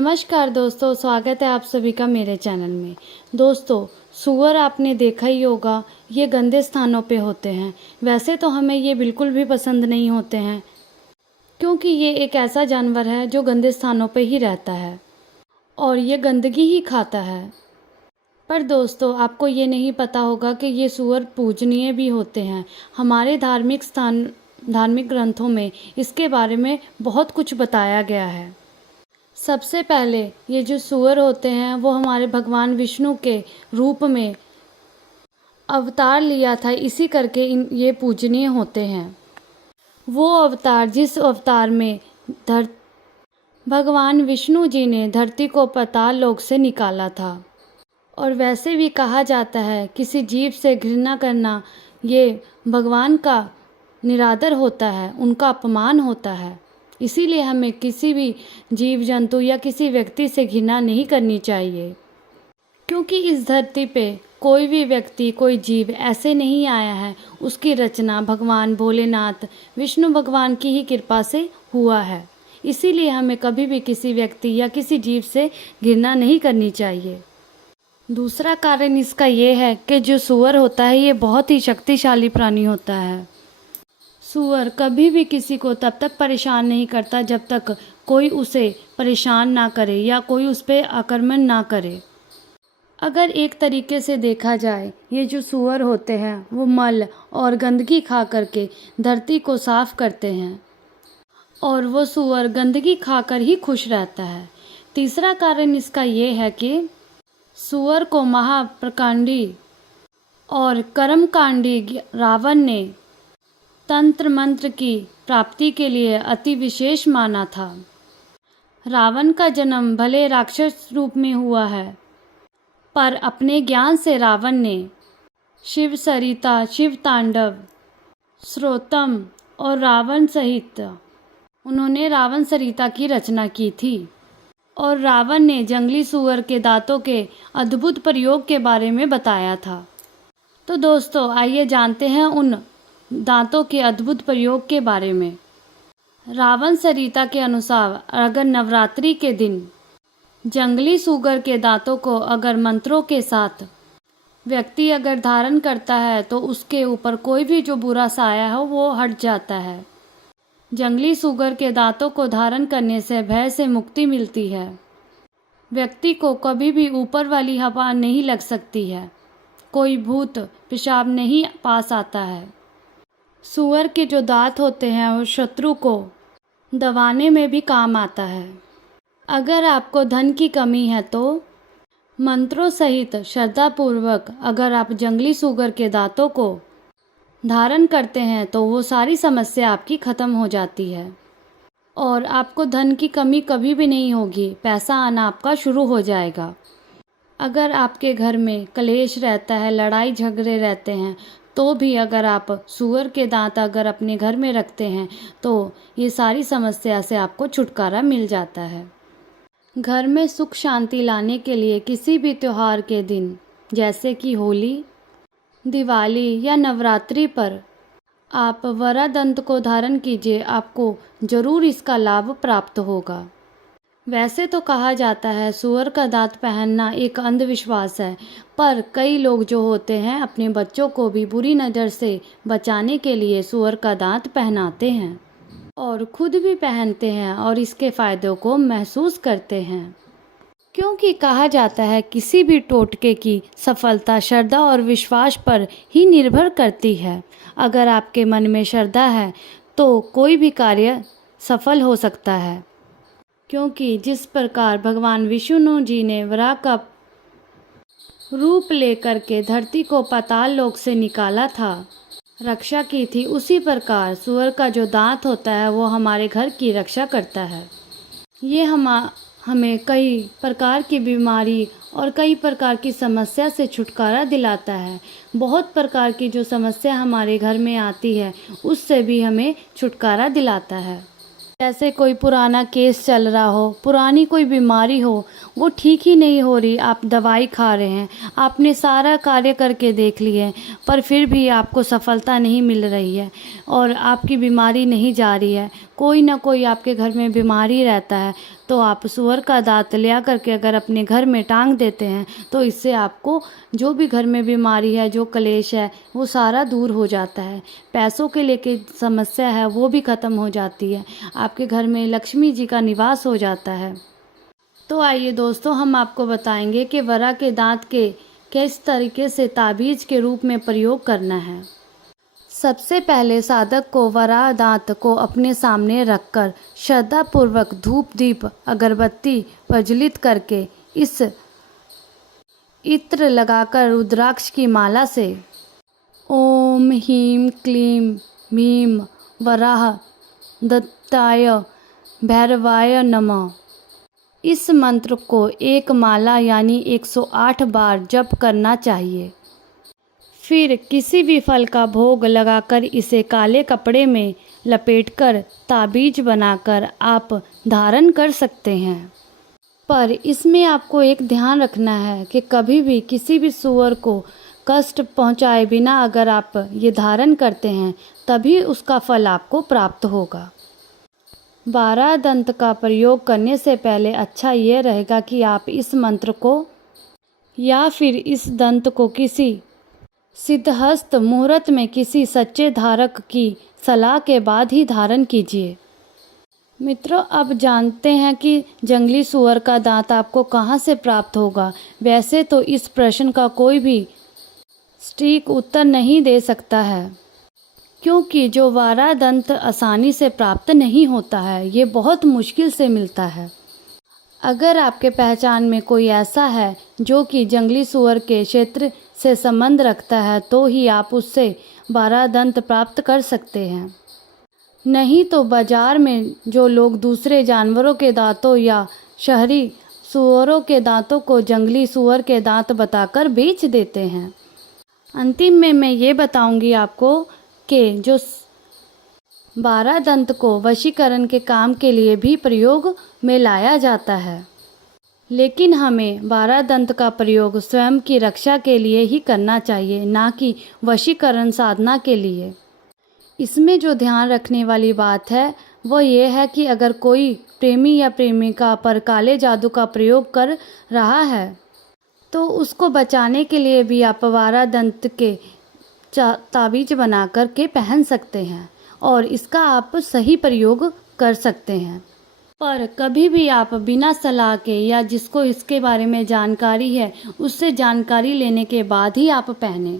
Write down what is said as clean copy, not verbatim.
नमस्कार दोस्तों, स्वागत है आप सभी का मेरे चैनल में। दोस्तों, सूअर आपने देखा ही होगा, ये गंदे स्थानों पे होते हैं। वैसे तो हमें ये बिल्कुल भी पसंद नहीं होते हैं, क्योंकि ये एक ऐसा जानवर है जो गंदे स्थानों पे ही रहता है और ये गंदगी ही खाता है। पर दोस्तों, आपको ये नहीं पता होगा कि ये सूअर पूजनीय भी होते हैं। हमारे धार्मिक ग्रंथों में इसके बारे में बहुत कुछ बताया गया है। सबसे पहले ये जो सूअर होते हैं वो हमारे भगवान विष्णु के रूप में अवतार लिया था, इसी करके ये पूजनीय होते हैं। वो अवतार जिस अवतार में भगवान विष्णु जी ने धरती को पाताल लोक से निकाला था। और वैसे भी कहा जाता है किसी जीव से घृणा करना ये भगवान का निरादर होता है, उनका अपमान होता है। इसीलिए हमें किसी भी जीव जंतु या किसी व्यक्ति से घृणा नहीं करनी चाहिए, क्योंकि इस धरती पे कोई भी व्यक्ति, कोई जीव ऐसे नहीं आया है। उसकी रचना भगवान भोलेनाथ विष्णु भगवान की ही कृपा से हुआ है। इसीलिए हमें कभी भी किसी व्यक्ति या किसी जीव से घृणा नहीं करनी चाहिए। दूसरा कारण इसका ये है कि जो सूअर होता है ये बहुत ही शक्तिशाली प्राणी होता है। सूअर कभी भी किसी को तब तक परेशान नहीं करता जब तक कोई उसे परेशान ना करे या कोई उस पर आक्रमण ना करे। अगर एक तरीके से देखा जाए, ये जो सूअर होते हैं वो मल और गंदगी खा करके धरती को साफ करते हैं और वो सूअर गंदगी खाकर ही खुश रहता है। तीसरा कारण इसका ये है कि सूअर को महाप्रकांडी और कर्मकांडी रावण ने तंत्र मंत्र की प्राप्ति के लिए अति विशेष माना था। रावण का जन्म भले राक्षस रूप में हुआ है, पर अपने ज्ञान से रावण ने शिव सरिता, शिव तांडव, श्रोतम और रावण सहित उन्होंने रावण सरिता की रचना की थी। और रावण ने जंगली सूअर के दांतों के अद्भुत प्रयोग के बारे में बताया था। तो दोस्तों, आइए जानते हैं उन दांतों के अद्भुत प्रयोग के बारे में। रावण सरिता के अनुसार अगर नवरात्रि के दिन जंगली सूगर के दांतों को अगर मंत्रों के साथ व्यक्ति अगर धारण करता है तो उसके ऊपर कोई भी जो बुरा साया हो वो हट जाता है। जंगली सूगर के दांतों को धारण करने से भय से मुक्ति मिलती है। व्यक्ति को कभी भी ऊपर वाली हवा नहीं लग सकती है, कोई भूत पेशाब नहीं पास आता है। सूअर के जो दांत होते हैं वो शत्रु को दबाने में भी काम आता है। अगर आपको धन की कमी है तो मंत्रों सहित श्रद्धापूर्वक अगर आप जंगली सूअर के दांतों को धारण करते हैं तो वो सारी समस्या आपकी ख़त्म हो जाती है और आपको धन की कमी कभी भी नहीं होगी, पैसा आना आपका शुरू हो जाएगा। अगर आपके घर में कलेश रहता है, लड़ाई झगड़े रहते हैं, तो भी अगर आप सूअर के दांत अगर अपने घर में रखते हैं तो ये सारी समस्या से आपको छुटकारा मिल जाता है। घर में सुख शांति लाने के लिए किसी भी त्योहार के दिन, जैसे कि होली, दिवाली या नवरात्रि पर आप वरा दंत को धारण कीजिए, आपको ज़रूर इसका लाभ प्राप्त होगा। वैसे तो कहा जाता है सूअर का दांत पहनना एक अंधविश्वास है, पर कई लोग जो होते हैं अपने बच्चों को भी बुरी नज़र से बचाने के लिए सूअर का दांत पहनाते हैं और खुद भी पहनते हैं और इसके फ़ायदों को महसूस करते हैं। क्योंकि कहा जाता है किसी भी टोटके की सफलता श्रद्धा और विश्वास पर ही निर्भर करती है। अगर आपके मन में श्रद्धा है तो कोई भी कार्य सफल हो सकता है, क्योंकि जिस प्रकार भगवान विष्णु जी ने वराह का रूप लेकर के धरती को पाताल लोक से निकाला था, रक्षा की थी, उसी प्रकार सूअर का जो दांत होता है वो हमारे घर की रक्षा करता है। ये हमें कई प्रकार की बीमारी और कई प्रकार की समस्या से छुटकारा दिलाता है। बहुत प्रकार की जो समस्या हमारे घर में आती है उससे भी हमें छुटकारा दिलाता है। जैसे कोई पुराना केस चल रहा हो, पुरानी कोई बीमारी हो, वो ठीक ही नहीं हो रही, आप दवाई खा रहे हैं, आपने सारा कार्य करके देख लिए पर फिर भी आपको सफलता नहीं मिल रही है और आपकी बीमारी नहीं जा रही है, कोई ना कोई आपके घर में बीमारी रहता है, तो आप सूअर का दांत ले आकर के अगर अपने घर में टांग देते हैं तो इससे आपको जो भी घर में बीमारी है, जो कलेश है, वो सारा दूर हो जाता है। पैसों के लेके समस्या है वो भी ख़त्म हो जाती है। आपके घर में लक्ष्मी जी का निवास हो जाता है। तो आइए दोस्तों, हम आपको बताएंगे कि वरा के दांत के किस तरीके से ताबीज़ के रूप में प्रयोग करना है। सबसे पहले साधक को वरा दांत को अपने सामने रखकर श्रद्धापूर्वक धूप दीप अगरबत्ती प्रज्वलित करके इस इत्र लगाकर रुद्राक्ष की माला से ओम ह्रीं क्लीं भीम वराह दत्ताय भैरवाय नमः इस मंत्र को एक माला यानी 108 बार जप करना चाहिए। फिर किसी भी फल का भोग लगाकर इसे काले कपड़े में लपेटकर ताबीज बनाकर आप धारण कर सकते हैं। पर इसमें आपको एक ध्यान रखना है कि कभी भी किसी भी सूअर को कष्ट पहुंचाए बिना अगर आप ये धारण करते हैं तभी उसका फल आपको प्राप्त होगा। 12 दंत का प्रयोग करने से पहले अच्छा ये रहेगा कि आप इस मंत्र को या फिर इस दंत को किसी सिद्धहस्त मुहूर्त में किसी सच्चे धारक की सलाह के बाद ही धारण कीजिए। मित्रों, अब जानते हैं कि जंगली सूअर का दांत आपको कहां से प्राप्त होगा। वैसे तो इस प्रश्न का कोई भी सटीक उत्तर नहीं दे सकता है, क्योंकि जो वारा दंत आसानी से प्राप्त नहीं होता है, ये बहुत मुश्किल से मिलता है। अगर आपके पहचान में कोई ऐसा है जो कि जंगली सूअर के क्षेत्र से संबंध रखता है तो ही आप उससे 12 दंत प्राप्त कर सकते हैं। नहीं तो बाजार में जो लोग दूसरे जानवरों के दांतों या शहरी सूअरों के दांतों को जंगली सूअर के दांत बताकर बेच देते हैं। अंतिम में मैं ये बताऊंगी आपको कि जो 12 दंत को वशीकरण के काम के लिए भी प्रयोग में लाया जाता है, लेकिन हमें 12 दंत का प्रयोग स्वयं की रक्षा के लिए ही करना चाहिए, ना कि वशीकरण साधना के लिए। इसमें जो ध्यान रखने वाली बात है वो ये है कि अगर कोई प्रेमी या प्रेमिका पर काले जादू का प्रयोग कर रहा है तो उसको बचाने के लिए भी आप 12 दंत के ताबीज बना कर के पहन सकते हैं और इसका आप सही प्रयोग कर सकते हैं। पर कभी भी आप बिना सलाह के या जिसको इसके बारे में जानकारी है उससे जानकारी लेने के बाद ही आप पहने।